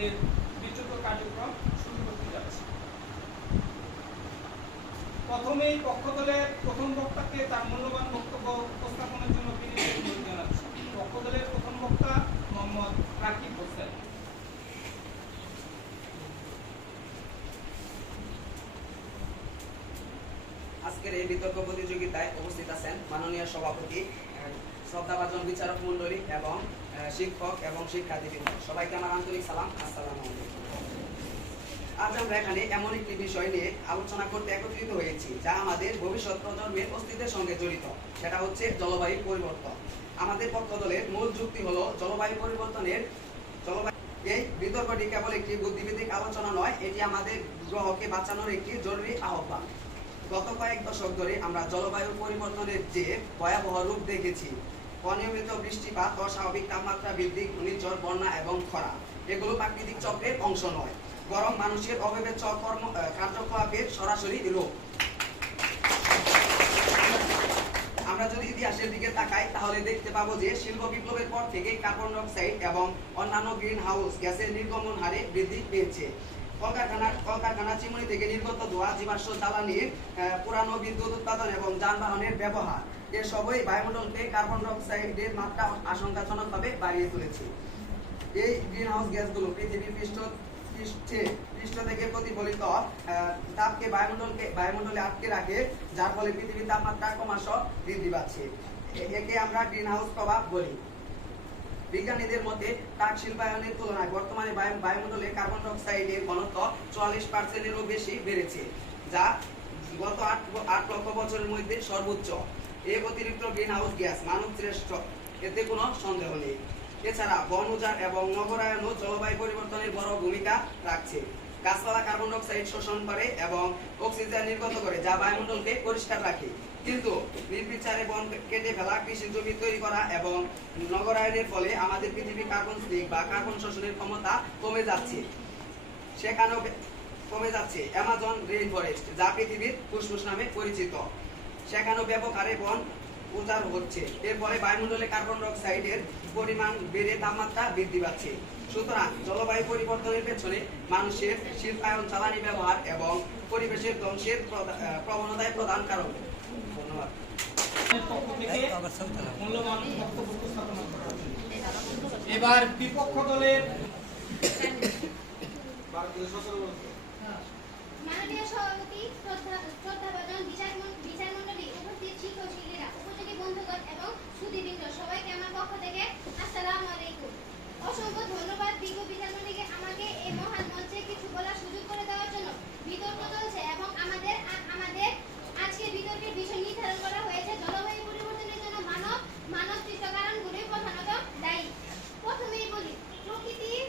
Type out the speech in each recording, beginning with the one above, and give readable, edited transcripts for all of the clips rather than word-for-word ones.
আমাদের বিদ্যুৎ কার্যক্রম শুরু করতে যাচ্ছি। প্রথমেই পক্ষ দলের প্রথম বক্তাকে তার মূল্যবান বক্তব্য উপস্থাপনের জন্য অনুরোধ জানাচ্ছি। পক্ষ দলের প্রথম বক্তা মোহাম্মদ রাকিব হোসেন। আজকের এই বিতর্ক প্রতিযোগিতায় উপস্থিত আছেন মাননীয় সভাপতি, শ্রদ্ধাভাজন বিচারক মণ্ডলী এবং শিক্ষক এবং শিক্ষার্থীবৃন্দ। সবাইকে আমার আন্তরিক সালাম। আসসালামু আলাইকুম। আজ আমরা এখানে এমন একটি বিষয় নিয়ে আলোচনা করতে একত্রিত হয়েছি যা আমাদের ভবিষ্যৎ প্রজন্মের অস্তিত্বের সঙ্গে জড়িত। সেটা হচ্ছে জলবায়ু পরিবর্তন। আমাদের পক্ষ দলের মূল যুক্তি হলো জলবায়ু পরিবর্তনের এই বিতর্কটি কেবল একটি বুদ্ধিভিত্তিক আলোচনা নয়, এটি আমাদের গ্রহকে বাঁচানোর একটি জরুরি আহ্বান। গত কয়েক দশক ধরে আমরা জলবায়ু পরিবর্তনের যে ভয়াবহ রূপ দেখেছি, অনিয়মিত বৃষ্টিপাত, অস্বাভাবিক তাপমাত্রা বৃদ্ধি, ঘূর্ণিঝড়, বন্যা এবং খরা, এগুলো প্রাকৃতিক চক্রের অংশ নয়, বরং মানুষের অবিবেচ্য কার্যকলাপের সরাসরি রূপ। আমরা যদি ইতিহাসের দিকে তাকাই তাহলে দেখতে পাবো যে শিল্প বিপ্লবের পর থেকে কার্বন ডাই অক্সাইড এবং অন্যান্য গ্রিন হাউস গ্যাসের নির্গমন হারে বৃদ্ধি পেয়েছে। কলকারখানা চিমনি থেকে নির্গত ধোঁয়া, জীবাশ্ম জ্বালানির পুরানো বিদ্যুৎ উৎপাদন এবং যানবাহনের ব্যবহার, এসবই বায়ুমণ্ডলকে কার্বন ডাই অক্সাইডের মাত্রা আশঙ্কাজনকভাবে বাড়িয়ে তুলেছে। এই গ্রিন হাউস গ্যাসগুলো পৃথিবীর পৃষ্ঠ থেকে প্রতিফলিত তাপকে বায়ুমণ্ডলে আটকে রাখে, যার ফলে পৃথিবীর তাপমাত্রা ক্রমশ বৃদ্ধি পাচ্ছে। একে আমরা গ্রিন হাউস প্রভাব বলি। বিজ্ঞানীদের মতে তাপ শিল্পায়নের তুলনায় বর্তমানে বায়ুমণ্ডলে কার্বন ডাই অক্সাইডের ঘনত্ব 44%-এরও বেশি বেড়েছে, যা গত 8 লক্ষ বছরের মধ্যে সর্বোচ্চ। এই অতিরিক্ত গ্রিন হাউস গ্যাস মানব শ্রেষ্ঠ, এতে কোনো সন্দেহ নেই। এছাড়া বন উজাড় এবং নগরায়নও জলবায়ু পরিবর্তনের বড় ভূমিকা রাখছে। গাছপালা কার্বন ডাই অক্সাইড শোষণ করে এবং অক্সিজেন নির্গত করে, যা বায়ুমণ্ডলকে পরিষ্কার রাখে। কিন্তু নির্বিচারে বন কেটে ফেলা, কৃষি জমি তৈরি করা এবং নগরায়নের ফলে আমাদের পৃথিবী কার্বন সিঙ্ক বা কার্বন শোষণের ক্ষমতা কমে যাচ্ছে। সেখানেও কমে যাচ্ছে অ্যামাজন রেইন ফরেস্ট, যা পৃথিবীর ফুসফুস নামে পরিচিত। সেখানেও ব্যাপক হারে বন উজাড় হচ্ছে। এর ফলে বায়ুমণ্ডলে কার্বন ডাই অক্সাইডের পরিমাণ বেড়ে তাপমাত্রা বৃদ্ধি পাচ্ছে। সুতরাং জলবায়ু পরিবর্তনের পেছনে মানুষের শিল্পায়ন, জ্বালানি ব্যবহার এবং পরিবেশের ধ্বংসের প্রবণতায় প্রধান কারণ। ধন্যবাদ। এবার বিপক্ষ দলের মাননীয় সভাপতি, শ্রদ্ধাভাজন বিচার মণ্ডলী, উপস্থিত শিক্ষক শিক্ষিকা, উপযোগী বন্ধুগণ এবং সুধীবৃন্দ, সবাইকে আমার পক্ষ থেকে আসসালামু আলাইকুম। অসংখ্য ধন্যবাদ বিজ্ঞ বিচার মণ্ডলীকে আমাকে এই মহান মঞ্চে কিছু বলার সুযোগ করে দেওয়ার জন্য। বিতর্ক চলছে এবং আমাদের আজকে বিতর্কের বিষয় নির্ধারণ করা হয়েছে জলবায়ু পরিবর্তনের জন্য মানবসৃষ্ট কারণগুলোই প্রধানত দায়ী। প্রথমেই বলি,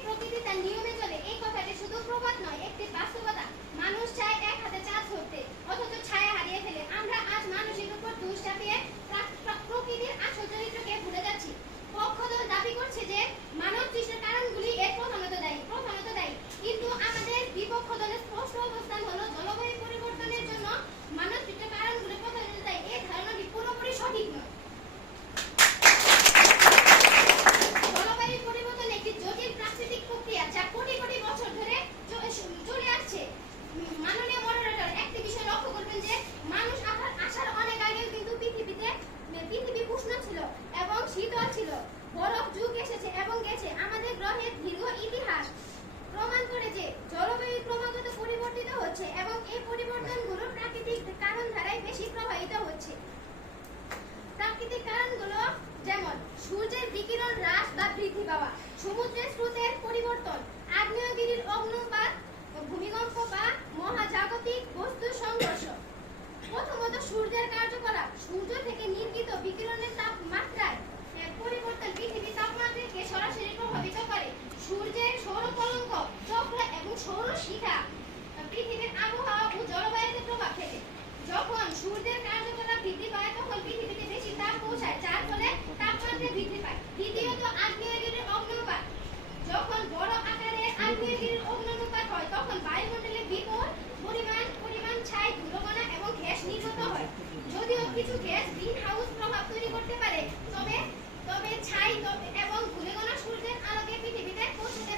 প্রকৃতি তার নিয়মে চলে, এই কথাটি শুধু প্রবাদ নয়, একটি বাস্তবতা। মানুষ চায় এক হাতে চাঁদ ধরতে, অথচ ছায়া হারিয়ে ফেলে। আমরা আজ মানুষের উপর দোষ চাপিয়ে প্রকৃতির আসল চরিত্রকে ভুলে যাচ্ছি। পক্ষ দল দাবি করছে যে মানব সৃষ্টির কারণগুলি এর প্রধানত দায়ী, কিন্তু আমাদের বিপক্ষ দলের স্পষ্ট অবস্থান হলো জলবায়ু পরিবর্তনের জন্য মানব সৃষ্ট কারণগুলি প্রধানত দায়ী। এই ধারণাটি পুরোপুরি সঠিক নয়। জলবায়ু পরিবর্তন একটি জটিল প্রাকৃতিক প্রক্রিয়া যা কোটি কোটি বছর ধরে চলে আসছে। মাননীয় মডারেটর, একটি বিষয় লক্ষ্য করবেন যে মানুষ আসার অনেক আগেও কিন্তু পৃথিবী উষ্ণ ছিল এবং শীতল ছিল। বরফ যুগ এসেছে এবং গেছে। আমাদের গ্রহের দীর্ঘ ইতিহাস প্রমাণ করে যে জলবায়ু ক্রমাগত পরিবর্তিত হচ্ছে এবং এই পরিবর্তনগুলো প্রাকৃতিক কারণ ধারায় বেশি প্রভাবিত হচ্ছে। প্রাকৃতিক কারণগুলো যেমন সূর্যের বিকিরণ হ্রাস বা বৃদ্ধি পাওয়া, সমুদ্রের স্রোতের পরিবর্তন, আগ্নেয়গিরির অগ্নুৎপাত, ভূমিকম্প বা মহাজাগতিক বস্তু সংঘর্ষ। প্রথমত সূর্যের কার্যকলাপ। সূর্য থেকে নির্গত বিকিরণের তাপমাত্রায় পরিবর্তন পৃথিবীর তাপমাত্রাকে সরাসরি প্রভাবিত করে। সূর্যের সৌরকলঙ্ক চক্র এবং সৌরশিখা পৃথিবীর আবহাওয়া ও জলবায়ুতে প্রভাব ফেলে। যখন সূর্যের কার্যকলাপ বৃদ্ধি পায় তখন পৃথিবীতে বেশি তাপ পৌঁছায়, যার ফলে তাপমাত্রা বৃদ্ধি পায়। দ্বিতীয়ত আগ্নেয়গিরির অগ্ন্যুৎপাত। যখন বড় আকারে আগ্নেয়গিরির অগ্ন্যুৎপাত হয় তখন বায়ুমণ্ডলে বিপুল পরিমাণ ছাই, ধুলোকণা এবং গ্যাস নির্গত হয়। যদিও কিছু গ্যাস গ্রিন হাউস প্রভাব তৈরি করতে পারে, তবে ছাই এবং ধুলোকণা সূর্যের আলোকে পৃথিবীতে পৌঁছতে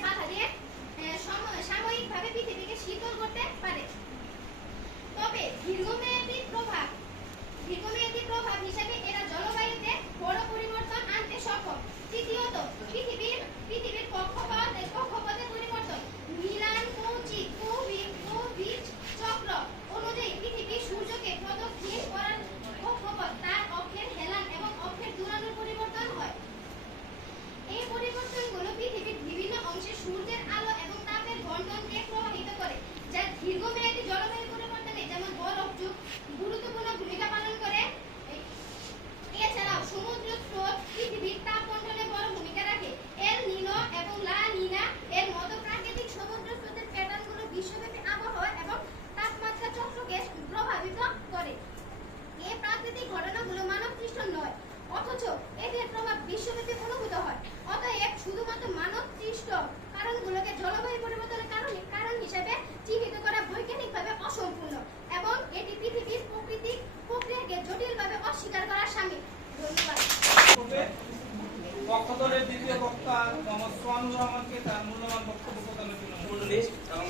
পক্ষ দলের দ্বিতীয় বক্তা মোহাম্মদ সোহানুর রহমানকে তার মূল্যবান বক্তব্য প্রদানের জন্য মণ্ডলী এবং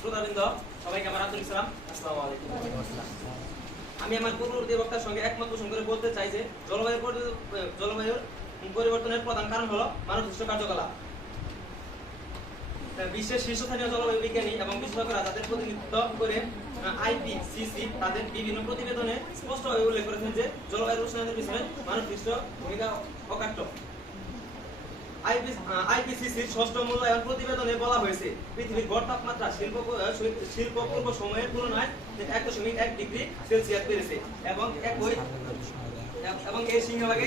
শ্রোতাবৃন্দ সবাইকে আমার আন্তরিক সালাম। আসসালামু আলাইকুম। আমি আমার পূর্ববর্তী বক্তার সঙ্গে একমত পোষণ করে বলতে চাই যে জলবায়ুর পরিবর্তনের প্রধান কারণ হলো মানবসৃষ্ট কার্যকলাপ। বিশ্বের শীর্ষস্থানীয় জলবায়ু বিজ্ঞানী এবং বিশেষজ্ঞরা তাদের প্রতিনিধিত্ব করে আইপিসিসি তাদের বিভিন্ন প্রতিবেদনে স্পষ্টভাবে উল্লেখ করেছেন যে জলবায়ুর উষ্ণায়নের পিছনে মানবসৃষ্ট ভূমিকা অকাট্য। আইপিসিসির ষষ্ঠ মূল্যায়ন প্রতিবেদনে বলা হয়েছে পৃথিবীর গড় তাপমাত্রা শিল্প পূর্ব সময়ের তুলনায় 1.1 ডিগ্রি সেলসিয়াস বেড়েছে এবং এই সিংহভাগে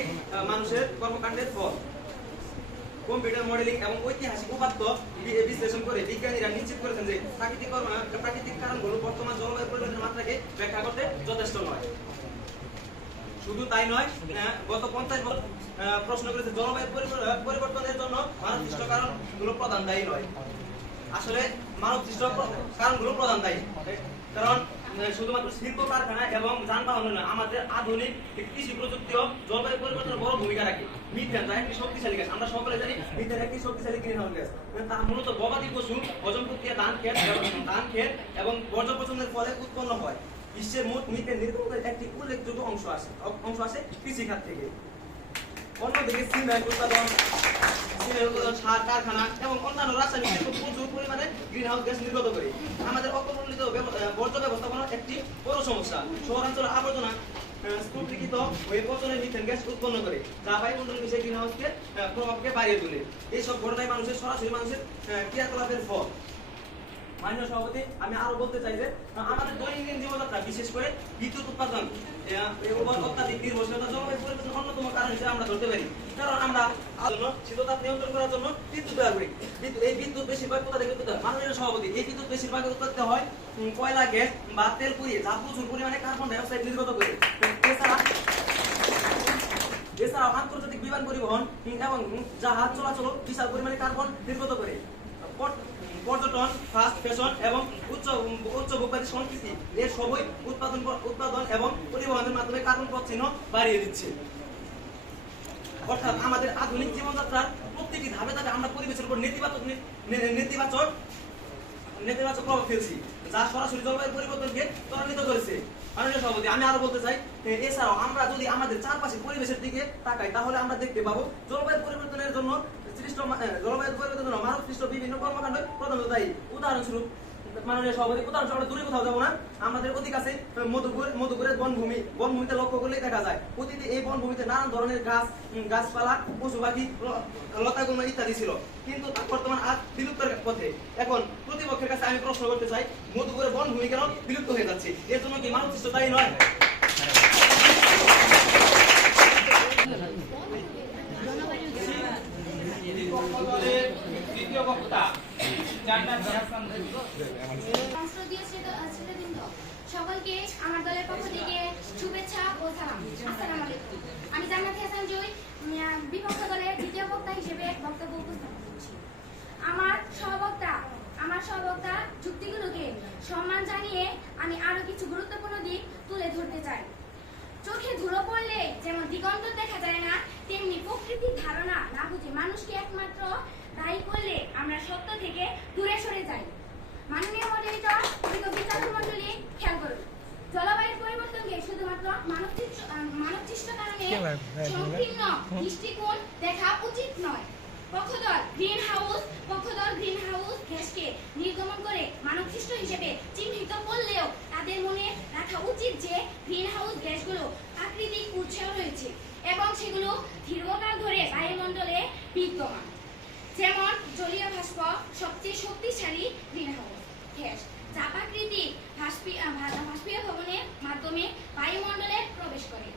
মানুষের কর্মকাণ্ডের ফল। কম্পিউটার মডেলিং এবং ঐতিহাসিক উপাত্ত বিশ্লেষণ করে বিজ্ঞানীরা নিশ্চিত করেছেন যে প্রাকৃতিক কারণগুলো বর্তমান জলবায়ু পরিবর্তনের মাত্রাকে ব্যাখ্যা করতে যথেষ্ট নয়। শুধু তাই নয়, গত 50 বছর প্রশ্ন করেছে জলবায়ু পরিবর্তনের জন্য মানবসৃষ্ট কারণগুলো প্রধান দায়ী নয়। আসলে মানবসৃষ্ট কারণগুলো প্রধান দায়ী, কারণ শুধুমাত্র শিল্প কারখানা এবং যানবাহন নয়, আমাদের আধুনিক কৃষি প্রযুক্তিও জলবায়ু পরিবর্তনের বড় ভূমিকা রাখে। মিথেন যা একটি শক্তিশালী গ্যাস, আমরা সকলে জানি মিথেন একটি শক্তিশালী গ্রিনহাউস গ্যাস। তা মূলত গবাদি পশু হজম প্রক্রিয়া ধান ক্ষেত এবং বর্জ্য পচনের ফলে উৎপন্ন হয়। বিশ্বের মোট মিথেন নির্গমনের একটি উল্লেখযোগ্য অংশ আসে কৃষিখাত থেকে। অন্যদিকে সিমেন্ট উৎপাদন, সার কারখানা এবং অন্যান্য রাসায়নিক শিল্প প্রচুর পরিমাণে গ্রিনহাউস গ্যাস নির্গত করে। আমাদের অপরিকল্পিত বর্জ্য ব্যবস্থাপনা একটি বড় সমস্যা। শহরাঞ্চলের আবর্জনা স্তূপীকৃত হয়ে পচনের মিথেন গ্যাস উৎপন্ন করে, যা বায়ুমণ্ডলে মিশে গ্রিনহাউসকে প্রভাবকে বাড়িয়ে তোলে। এইসব ঘটনায় সরাসরি মানুষের ক্রিয়াকলাপের ফল। মাননীয় সভাপতি, আমি আরো বলতে চাই যে আমাদের দৈনন্দিন জীবনযাত্রা, বিশেষ করে বিদ্যুৎ উৎপাদন অত্যাধিক নির্ভরশীলতা জলবায়ু পরিবর্তনের অন্যতম কারণ হিসেবে আমরা ধরতে পারি। কারণ আমরা শীততাপ নিয়ন্ত্রণ করার জন্য বিদ্যুৎ ব্যবহার করি। এই বিদ্যুৎ বেশিরভাগ কোথা থেকে উৎপন্ন হয়? মাননীয় সভাপতি, এই বিদ্যুৎ বেশিরভাগ উৎপন্ন হয় কয়লা, গ্যাস বা তেল পুড়িয়ে, যা প্রচুর পরিমাণে কার্বন ডাই অক্সাইড নির্গত করে। এছাড়াও আন্তর্জাতিক বিমান পরিবহন এবং জাহাজ চলাচল বিশাল পরিমাণে কার্বন নির্গত করে। পর্যটন, ফাস্ট ফ্যাশন এবং উচ্চ ভোগবাদী সংস্কৃতি এর সবই উৎপাদন এবং পরিবহনের মাধ্যমে কার্বন পদচিহ্ন বাড়িয়ে দিচ্ছে। অর্থাৎ আমাদের আধুনিক জীবনযাত্রার প্রত্যেকটি ধাপে ধাপে আমরা পরিবেশের উপর নেতিবাচক প্রভাব ফেলছি, যা সরাসরি জলবায়ু পরিবর্তনকে ত্বরান্বিত করেছে। মাননীয় সভাপতি, আমি আরো বলতে চাই, এছাড়াও আমরা যদি আমাদের চারপাশে পরিবেশের দিকে তাকাই, তাহলে আমরা দেখতে পাবো জলবায়ু পরিবর্তনের জন্য মানবসৃষ্ট বিভিন্ন কর্মকাণ্ড প্রধানত দায়ী। উদাহরণস্বরূপ, মাননীয় সভাপতি, আমরা দূরে কোথাও যাবো না, আমাদের অধিকাছে মধুপুরের বনভূমিতে লক্ষ্য করলেই দেখা যায় অতীতে এই বনভূমিতে নানান ধরনের গাছপালা, পশু পাখি, লতাগুল্ম ইত্যাদি ছিল, কিন্তু বর্তমান আজ বিলুপ্তের পথে। এখন প্রতিপক্ষের কাছে আমি প্রশ্ন করতে চাই, মধুপুরের বনভূমি কেন বিলুপ্ত হয়ে যাচ্ছে? এর জন্য কি মানবসৃষ্ট দায়ী নয়? দ্বিতীয় বক্তা সকলকে আমার দলের পক্ষ থেকে শুভেচ্ছা ও সালাম। আসসালামু আলাইকুম। আমি জান্নাতি হাসান জয়, বিপক্ষ দলের দ্বিতীয় বক্তা হিসেবে বক্তব্য উপস্থাপন করছি। আমার সহবক্তা যুক্তিগুলোকে সম্মান জানিয়ে আমি আরো কিছু গুরুত্বপূর্ণ দিক তুলে ধরতে চাই। চোখে ধুলো পড়লে যেমন দিগন্ত দেখা যায় না, তেমনি প্রকৃতির ধারণা না বুঝে মানুষকে একমাত্র দায়ী করলে আমরা সত্য থেকে দূরে সরে যাই। মাননীয় মডেলিটর, বিচারক মণ্ডলী, খেয়াল করুন, জলবায়ুর পরিবর্তনকে শুধুমাত্র মানবসৃষ্ট কারণে সংকীর্ণ দৃষ্টিকোণ দেখা উচিত নয়। পক্ষদল গ্রিনহাউস গ্যাসকে নির্গমন করে মানবসৃষ্ট হিসেবে চিহ্নিত করলেও তাদের মনে রাখা উচিত যে গ্রিনহাউস গ্যাসগুলো প্রাকৃতিক উৎসেও রয়েছে এবং সেগুলো দীর্ঘকাল ধরে বায়ুমণ্ডলে বিদ্যমান। যেমন জলীয় বাষ্প সবচেয়ে শক্তিশালী গ্রিনহাউস গ্যাস, যা প্রাকৃতিক বাষ্পীয়ভবনের মাধ্যমে বায়ুমণ্ডলে প্রবেশ করে।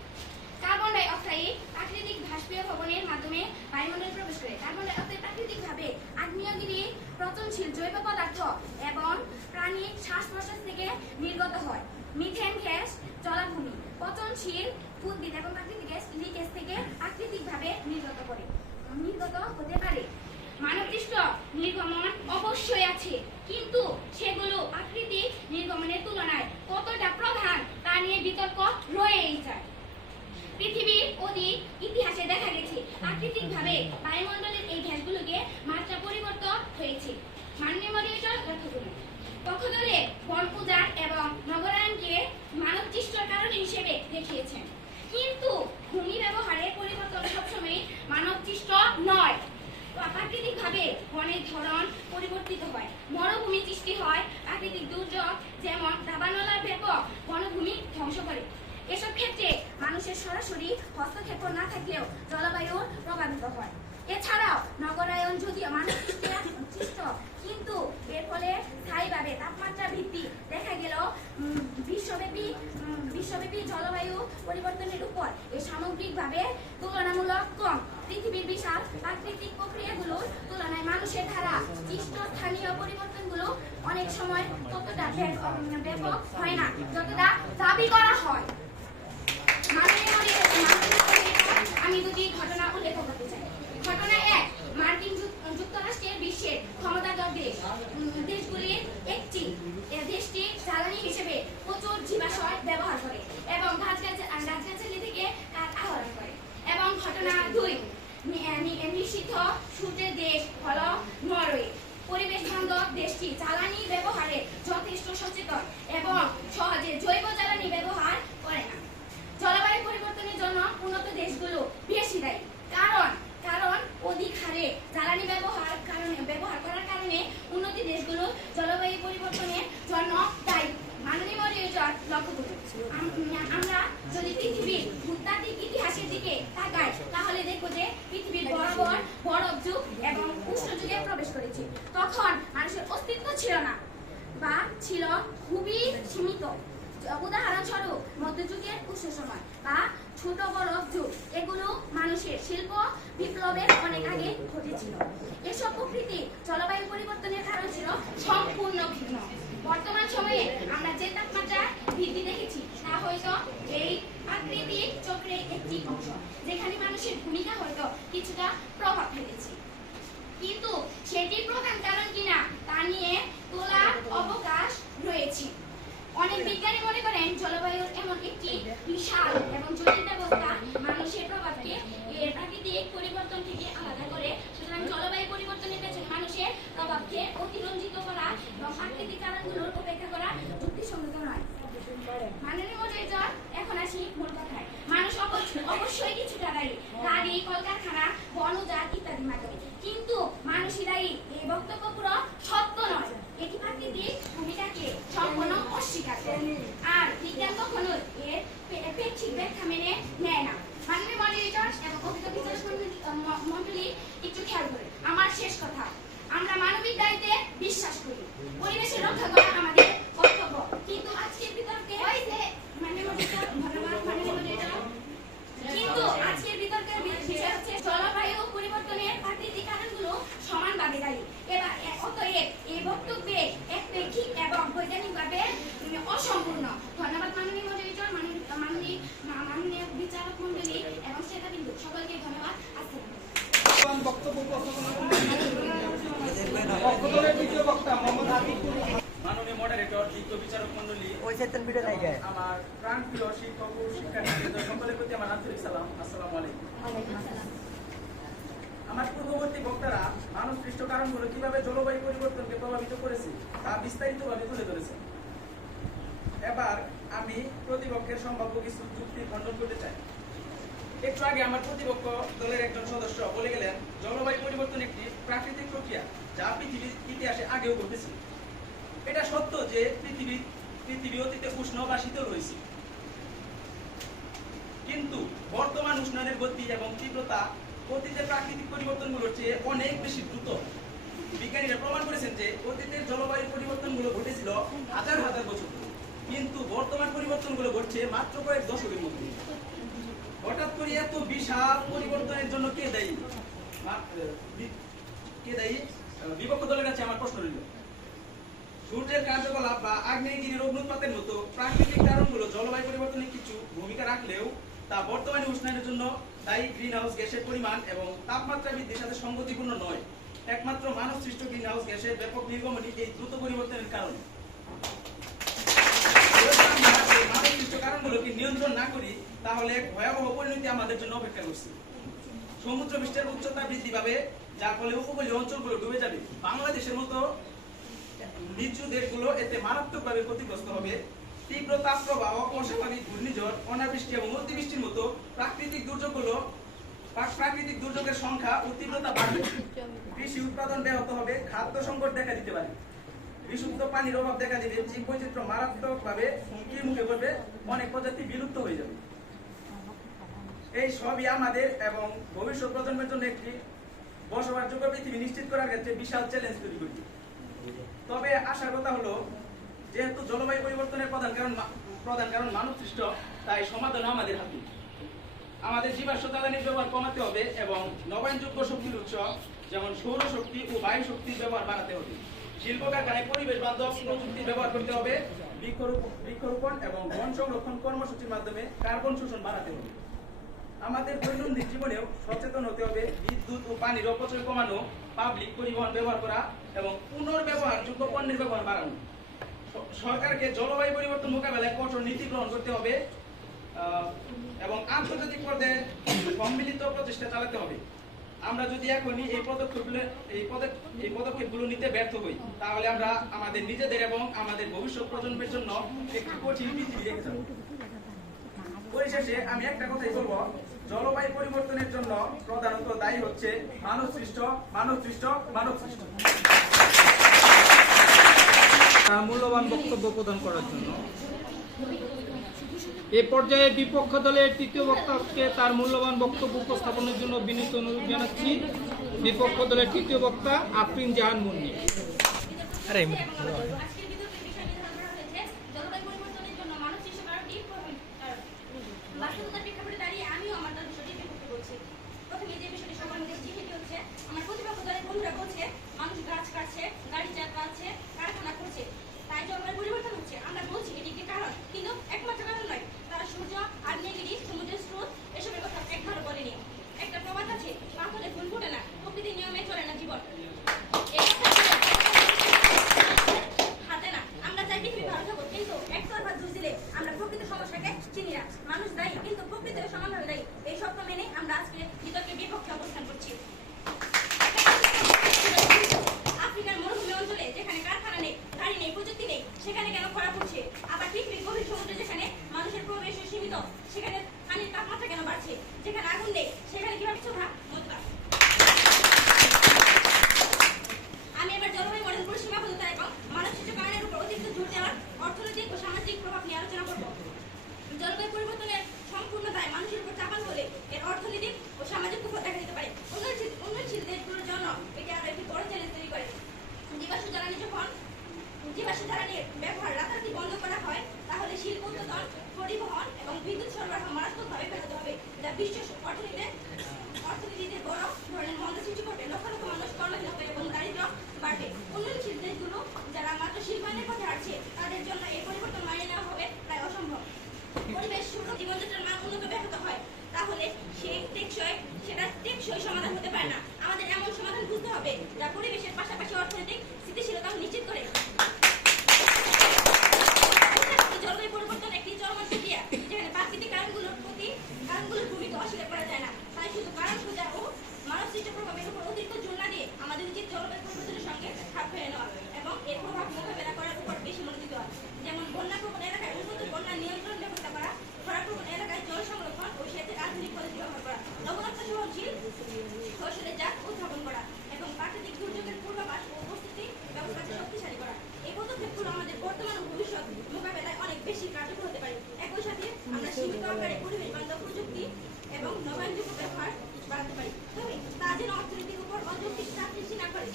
কার্বন ডাই অক্সাইড প্রাকৃতিক বাষ্পীয়ভবনের মাধ্যমে বায়ুমণ্ডলে প্রবেশ করে। কার্বন ডাই অক্সাইড প্রাকৃতিকভাবে আগ্নেয়গিরি, পচনশীল জৈব পদার্থ এবং প্রাণীর শ্বাস-প্রশ্বাস থেকে নির্গত হয়। মিথেন গ্যাস জলাভূমি, পচনশীল উদ্ভিদ এবং প্রাকৃতিক গ্যাস লিকেজ থেকে প্রাকৃতিকভাবে নির্গত হতে পারে। মানবসৃষ্ট নির্গমন অবশ্যই আছে, কিন্তু সেগুলো প্রাকৃতিক নির্গমনের তুলনায় কতটা প্রধান তা নিয়ে বিতর্ক রয়েই যায়। পৃথিবীর ইতিহাসে দেখা গেছে প্রাকৃতিক পক্ষ দলে বন উজাড় এবং নগরায়নকে মানবসৃষ্ট কারণ হিসেবে দেখিয়েছেন। কিন্তু ভূমি ব্যবহারের পরিবর্তন সবসময় মানবসৃষ্ট নয়। প্রাকৃতিকভাবে বনের ধরন পরিবর্তিত হয়, মরুভূমি সৃষ্টি হয়, প্রাকৃতিক দুর্যোগ যেমন দাবানলার ব্যাপক বনভূমি ধ্বংস করে। এসব ক্ষেত্রে মানুষের সরাসরি হস্তক্ষেপ না থাকলেও জলবায়ু প্রভাবিত হয়। এছাড়াও নগরায়ন যদিও মানবসৃষ্ট, কিন্তু এর ফলে স্থায়ীভাবে তাপমাত্রা বৃদ্ধি দেখা গেলেও বিশ্বব্যাপী জলবায়ু পরিবর্তনের উপর এ সামগ্রিকভাবে তুলনামূলক কম। পৃথিবীর বিশাল প্রাকৃতিক প্রক্রিয়াগুলোর তুলনায় মানুষের দ্বারা সৃষ্ট স্থানীয় পরিবর্তনগুলো অনেক সময় ততটা ব্যাপক হয় না যতটা দাবি করা হয়। আমি দুটি ঘটনা উল্লেখ করতে চাই। ঘটনা 1, মার্কিন যুক্তরাষ্ট্রের বিশ্বের ক্ষমতাধর দেশগুলির একটি। দেশটি জ্বালানি হিসেবে প্রচুর জীবাশ্ম ব্যবহার করে এবং গাছগাছালি থেকে কাঠ আহরণ করে। এবং ঘটনা 2, নিষিদ্ধ সূর্যের দেশ হল নরওয়ে। পরিবেশ বান্ধব দেশটি জ্বালানি ব্যবহারে যথেষ্ট সচেতন এবং সহজে জৈব জ্বালানি ব্যবহার করে না। জলবায়ু পরিবর্তনের জন্য উন্নত দেশগুলো বেশি দায়ী, কারণ অধিক হারে জ্বালানি ব্যবহার করার কারণে উন্নত দেশগুলো জলবায়ু পরিবর্তনের জন্য দায়ী। মাননীয় মডারেটর, লক্ষ্য করুন, আমরা যদি পৃথিবীর ভূতাত্ত্বিক ইতিহাসের দিকে তাকাই তাহলে দেখব যে পৃথিবীর বরাবর বরফ যুগ এবং উষ্ণ যুগে প্রবেশ করেছে। তখন মানুষের অস্তিত্ব ছিল না বা ছিল খুবই সীমিত। উদাহরণস্বরূপ মধ্যযুগের উষ্ণ সময় বা ছোট বরফ যুগ, এগুলো মানুষের শিল্প বিপ্লবের অনেক আগে ঘটেছিল। এসব প্রকৃতি জলবায়ু পরিবর্তনের কারণ ছিল সম্পূর্ণ ভিন্ন। বর্তমান সময়ে আমরা যে তাপমাত্রা বৃদ্ধি দেখেছি তা হয়তো এই প্রাকৃতিক চক্রের একটি অংশ, যেখানে মানুষের ভূমিকা হয়তো কিছুটা প্রভাব ফেলেছে, কিন্তু সেটি প্রধান কারণ কিনা তা নিয়ে তোলার অবকাশ রয়েছে। অনেক বিজ্ঞানী মনে করেন জলবায়ুর এমন একটি বিশাল এবং জটিল ব্যবস্থা মানুষের প্রভাবকে এর প্রাকৃতিক পরিবর্তন থেকে আলাদা করে। সুতরাং জলবায়ু পরিবর্তনের পেছনে মানুষের প্রভাবকে অতিরঞ্জিত করা এবং প্রাকৃতিক কারণগুলোর উপেক্ষা করা যুক্তিসঙ্গত নয়। মাননীয় মডারেটর, এখন আসি মূল কথায়। মানুষ অবশ্যই কিছুটা দায়ী, গাড়ি, কলকারখানা, বন উজাড় ইত্যাদি মাধ্যমে, কিন্তু মানুষই দায়ী এই বক্তব্য পুরো সত্য নয়। এটি প্রাকৃতিক ভূমিকাকে সম্পূর্ণ অস্বীকার করে, আর বিজ্ঞান কখনো এর পেক্ষিক ব্যাখ্যা মেনে নেয় না। মাননীয় মডারেটর এবং অভিজ্ঞ বিচারক মণ্ডলী, একটু খেয়াল করে আমার শেষ কথা। আমরা মানবিক দায়িত্বে বিশ্বাস করি, পরিবেশের রক্ষা করা আমাদের কর্তব্য, কিন্তু আজকের বিতর্কে বিষয় হচ্ছে জলবায়ু পরিবর্তনের প্রাকৃতিক কারণগুলো সমানভাবে দায়ী। অতএব এই বক্তব্যে একপেক্ষিক এবং বৈজ্ঞানিকভাবে অসম্পূর্ণ। ধন্যবাদ মাননীয় মডারেটর, মাননীয় বিচারক মণ্ডলী এবং শ্রোতাবৃন্দ, সকলকে ধন্যবাদ। বক্তব্য পক্ষ দলের দ্বিতীয় বক্তা মোহাম্মদ আতিকুর। মাননীয় মডারেটর, বিজ্ঞ বিচারক মণ্ডলী, আমার প্রাণপ্রিয় শিক্ষক ও শিক্ষার্থীদের সকলের প্রতি আমার আন্তরিক সালাম। আসসালামু আলাইকুম। আমার পূর্ববর্তী বক্তারা মানব সৃষ্ট কারণগুলো কিভাবে জলবায়ু পরিবর্তনকে প্রভাবিত করেছে তা বিস্তারিতভাবে তুলে ধরেছেন। এবার আমি প্রতিপক্ষের সম্ভাব্য কিছু যুক্তি খণ্ডন করতে চাই। একটু আগে আমার প্রতিপক্ষ দলের একজন সদস্য বলে গেলেন জলবায়ু পরিবর্তন একটি প্রাকৃতিক প্রক্রিয়া যা পৃথিবীর ইতিহাসে আগেও ঘটেছে। এটা সত্য যে পৃথিবী অতীতে উষ্ণ বা শীতল রয়েছে, কিন্তু বর্তমান উষ্ণায়নের গতি এবং তীব্রতা অতীতের প্রাকৃতিক পরিবর্তনগুলোর চেয়ে অনেক বেশি দ্রুত। বিজ্ঞানীরা প্রমাণ করেছেন যে অতীতের জলবায়ু পরিবর্তনগুলো ঘটেছিল হাজার হাজার বছর, কিন্তু বর্তমান পরিবর্তনগুলো ঘটছে মাত্র কয়েক দশকের মধ্যে। হঠাৎ করে এত বিশাল পরিবর্তনের জন্য কে দায়ী? বিপক্ষ দলের কাছে আমার প্রশ্ন রইল। সূর্যের কার্যকলাপ বা আগ্নেয়গিরির অগ্নুৎপাতের মতো প্রাকৃতিক কারণগুলো জলবায়ু পরিবর্তনে কিছু ভূমিকা রাখলেও তা বর্তমানে উষ্ণায়নের জন্য দায়ী গ্রিনহাউস গ্যাসের পরিমাণ এবং তাপমাত্রা বৃদ্ধির সাথে সঙ্গতিপূর্ণ নয়। একমাত্র মানব সৃষ্ট গ্রিনহাউস গ্যাসের ব্যাপক নির্গমনই এই দ্রুত পরিবর্তনের কারণ। মানব সৃষ্ট কারণগুলোকে নিয়ন্ত্রণ না করি তাহলে এক ভয়াবহ পরিণতি আমাদের জন্য অপেক্ষা করছে। সমুদ্র পৃষ্ঠের উচ্চতা বৃদ্ধি পাবে, যার ফলে উপকূলীয় অঞ্চলগুলো ডুবে যাবে। বাংলাদেশের মতো নিচু দেশগুলো এতে মারাত্মকভাবে ক্ষতিগ্রস্ত হবে। তীব্র তাপপ্রবাহ, অস্বাভাবিক ঘূর্ণিঝড়, অনাবৃষ্টি এবং অতিবৃষ্টির মতো প্রাকৃতিক দুর্যোগের সংখ্যা ও তীব্রতা বাড়বে। কৃষি উৎপাদন ব্যাহত হবে, খাদ্য সংকট দেখা দিতে পারে, বিশুদ্ধ পানির অভাব দেখা দিবে, জীববৈচিত্র্য মারাত্মকভাবে হুমকির মুখে পড়বে, অনেক প্রজাতি বিলুপ্ত হয়ে যাবে। এই সবই আমাদের এবং ভবিষ্যৎ প্রজন্মের জন্য একটি বসবাসযোগ্য পৃথিবী নিশ্চিত করার ক্ষেত্রে বিশাল চ্যালেঞ্জ তৈরি করবে। তবে আশার কথা হলো, যেহেতু জলবায়ু পরিবর্তনের প্রধান কারণ মানব সৃষ্ট, তাই সমাধান আমাদের হাতে। আমাদের জীবাশ্ম জ্বালানির ব্যবহার কমাতে হবে এবং নবায়নযোগ্য শক্তির উৎস যেমন সৌরশক্তি ও বায়ু শক্তির ব্যবহার বাড়াতে হবে। শিল্প কারখানায় পরিবেশ বান্ধব প্রযুক্তির ব্যবহার করতে হবে। বৃক্ষরোপণ এবং বন সংরক্ষণ কর্মসূচির মাধ্যমে কার্বন শোষণ বাড়াতে হবে। আমাদের দৈনন্দিন জীবনেও সচেতন হতে হবে। বিদ্যুৎ ও পানির অপচয় কমানো, পাবলিক পরিবহন ব্যবহার করা এবং পুনর্ব্যবহারযোগ্য পণ্যের ব্যবহার বাড়ানো। সরকারকে জলবায়ু পরিবর্তন মোকাবেলায় কঠোর নীতি গ্রহণ করতে হবে এবং আন্তর্জাতিক পর্যায়ে সম্মিলিত প্রচেষ্টা চালাতে হবে। আমরা যদি এখনই এই পদক্ষেপগুলো নিতে ব্যর্থ হই, তাহলে আমরা আমাদের নিজেদের এবং আমাদের ভবিষ্যৎ প্রজন্মের জন্য একটি কঠিন পৃথিবী রেখে যাব। পরিশেষে আমি একটা কথাই বলবো, জলবায়ু পরিবর্তনের জন্য প্রধানত দায়ী হচ্ছে মানব সৃষ্ট। মূল্যবান বক্তব্য প্রদান করার জন্য এ পর্যায়ে বিপক্ষ দলের তৃতীয় বক্তাকে তার মূল্যবান বক্তব্য উপস্থাপনের জন্য বিনীত অনুরোধ জানাচ্ছি। বিপক্ষ দলের তৃতীয় বক্তা আফরিন জাহান মুন্নি। আজকের বিতর্কের বিষয় নির্ধারণ করা হয়েছে জলবায়ু পরিবর্তনের জন্য মানব সৃষ্ট কারণটি বাস্তবতার প্রেক্ষাপটে দাঁড়িয়ে আমিও আমার তার বিষয়টি বিভক্ত করছি। প্রথমে যে বিষয়টি সবার মধ্যে সেটি হচ্ছে, আমার প্রতিপক্ষ দলের বন্ধুরা বলছে মানুষ গাছ কাটছে, গাড়ি চালাচ্ছে, কারখানা করছে, তাই জলবায়ু পরিবর্তন হচ্ছে। আমরা বলছি এটি একটি কারণ, কিন্তু একমাত্র কারণ নয়। তারা সূর্য, আগ্নেয়গিরি, সমুদ্রের স্রোত এসবের কথা একবারও বলেনি। একটা প্রবাদ আছে, পাথরে ফুল ফোটে না, প্রকৃতির নিয়মে চলে না জীবন। হাতে না, আমরা চাই পৃথিবী ভালো থাকো, কিন্তু একতরফা দোষ দিলে আমরা প্রকৃতির সমস্যাকে চিনি না। মানুষ দায়ী, কিন্তু প্রকৃতির সমানভাবে দায়ী। এই সত্য মেনে আমরা আজকে বিতর্কের বিপক্ষে অবস্থান করছি। আফ্রিকার মরুভূমি অঞ্চলে যেখানে কারখানা নেই, গাড়ি নেই, প্রযুক্তি নেই, সেখানে কেন খরা পড়ছে? আবার পৃথিবীর গভীর সমুদ্রে যেখানে মানুষের প্রবেশ সীমিত, সেখানে পানির তাপমাত্রা কেন বাড়ছে? যেখানে আগুন নেই, সেখানে কিভাবে ছোড়া মতবাদ? আমি এবার জলবায়ু মডেলগুলোর সীমাবদ্ধতা এবং মানবসৃষ্ট কারণের উপর অতিরিক্ত জোর দেওয়ার অর্থনৈতিক ও সামাজিক প্রভাব নিয়ে আলোচনা করব। জলবায়ু পরিবর্তনের সম্পূর্ণ দায় মানুষের উপর চাপান হলে এর অর্থনৈতিক ও সামাজিক প্রভাব দেখা দিতে পারে। উন্নয়নশীল দেশগুলোর জন্য এটি আরো একটি বড় চ্যালেঞ্জ তৈরি করে। জীবাশ্ম জ্বালানির ব্যবহার রাতারাতি বন্ধ করা হয়, তাহলে শিল্প উৎপাদন, পরিবহন এবং বিদ্যুৎ সরবরাহ মারাত্মকভাবে ব্যাহত হবে, যা বিশ্ব অর্থনীতিতে বড় ধরনের মন্দা সৃষ্টি করবে। লক্ষ লক্ষ মানুষ কর্মহীনতা এবং দারিদ্র্য বাড়বে। উন্নয়নশীল দেশগুলো যারা মাত্র শিল্পায়নের পথে হাঁটছে, তাদের জন্য এই পরিবর্তন মানিয়ে নেওয়া হবে প্রায় অসম্ভব। পরিবেশ সুরক্ষিত জীবনযাত্রার মান উন্নত ব্যাহত হয়, তাহলে সেটা টেকসই সমাধান হতে পারে না। আমাদের এমন সমাধান খুঁজতে হবে যা পরিবেশের পাশাপাশি অর্থনৈতিক স্থিতিশীলতা নিশ্চিত করে। জলবায়ু পরিবর্তন একটি চলমান প্রক্রিয়া, যেখানে প্রাকৃতিক কারণগুলোর ভূমিকা অস্বীকার করা যায় না। তাই শুধু কারণ খোঁজা ও মানবসৃষ্ট প্রভাবের উপর অতিরিক্ত জোর না দিয়ে আমাদের উচিত জলবায়ু পরিবর্তনের সঙ্গে খাপ খাইয়ে নেওয়া এবং এর প্রভাব মোকাবেলা করার উপর বেশি মনোযোগ দেওয়া। যেমন বন্যাপ্রবণ এলাকায় উন্নত বন্যা নিয়ন্ত্রণ ব্যবস্থা করা, খরাপ্রবণ এলাকায় জল সংরক্ষণ ও সেচের আধুনিক পদ্ধতি ব্যবহার করা, লবণাক্ত সহনশীল ফসলের জাত উদ্ভাবন করা এবং প্রাকৃতিক দুর্যোগের পূর্বাভাস ও প্রস্তুতি ব্যবস্থাকে শক্তিশালী করা। এই পদক্ষেপগুলো আমাদের বর্তমান ও ভবিষ্যৎ মোকাবেলায় অনেক বেশি কার্যকর হতে পারে। একই সাথে আমরা সীমিত আকারে পরিবেশ বান্ধব প্রযুক্তি এবং নবায়নযোগ্য ব্যবহার বাড়াতে পারি, তবে তা যেন অর্থনীতির উপর অযৌক্তিক চাপ সৃষ্টি না করে।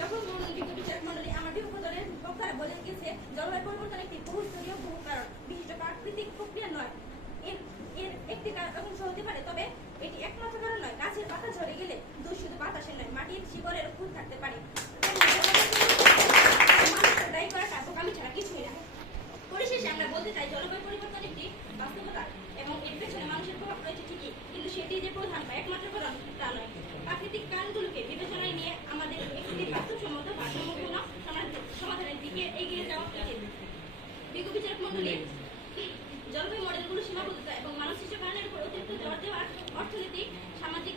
যখন বিজ্ঞ বিচারক মন্ডলী আমার বিপক্ষ দলের বক্তারা বলে গেছে, জলবায়ু পরিবর্তন একটি বহুস্তরীয় বহু কারণ বিশিষ্ট প্রাকৃতিক প্রক্রিয়া নয়। এর একটি অংশ হতে পারে, তবে এটি একমাত্র কারণ নয়। গাছের পাতা ঝরে গেলে দোষ শুধু বাতাসের নয়, মাটির শিকড়ের খুঁত থাকতে পারে। মানুষের দায়ী করাটা বোকামি ছাড়া কিছুই না। পরিশেষে আমরা বলতে চাই, জলবায়ু পরিবর্তন একটি বাস্তবতা এবং এর পেছনে মানুষের প্রভাব রয়েছে ঠিকই, কিন্তু সেটি যে প্রধান বা একমাত্র কারণ তা নয়। প্রাকৃতিক কারণগুলোকে বিবেচনায় নিয়ে আমাদের একটি বাস্তবসম্মত ভারসাম্যপূর্ণ সমাধানের দিকে এগিয়ে যাওয়া উচিত। বিজ্ঞ বিচারক মন্ডলী জলবায়ু মডেলগুলো সীমাবদ্ধতা এবং মানবসৃষ্ট কারণের উপর অতিরিক্ত জোর দেওয়ার অর্থনৈতিক সামাজিক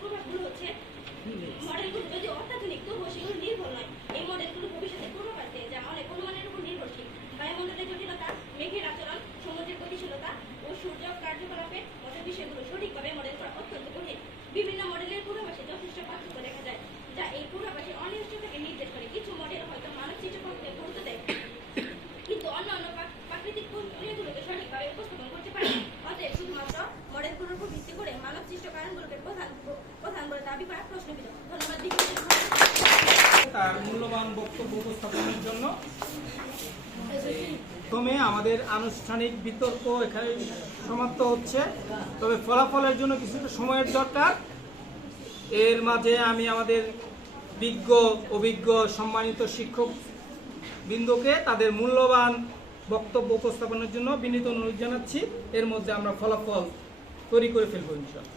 প্রভাবগুলো হচ্ছে, মডেলগুলো যদি অত্যাধুনিক তার মূল্যবান বক্তব্য উপস্থাপনের জন্য। প্রথমে আমাদের আনুষ্ঠানিক বিতর্ক এখানে সমাপ্ত হচ্ছে, তবে ফলাফলের জন্য কিছুটা সময়ের দরকার। এর মাঝে আমি আমাদের অভিজ্ঞ সম্মানিত শিক্ষক বৃন্দকে তাদের মূল্যবান বক্তব্য উপস্থাপনের জন্য বিনীত অনুরোধ জানাচ্ছি। এর মধ্যে আমরা ফলাফল তৈরি করে ফেলবো ইনশাআল্লাহ।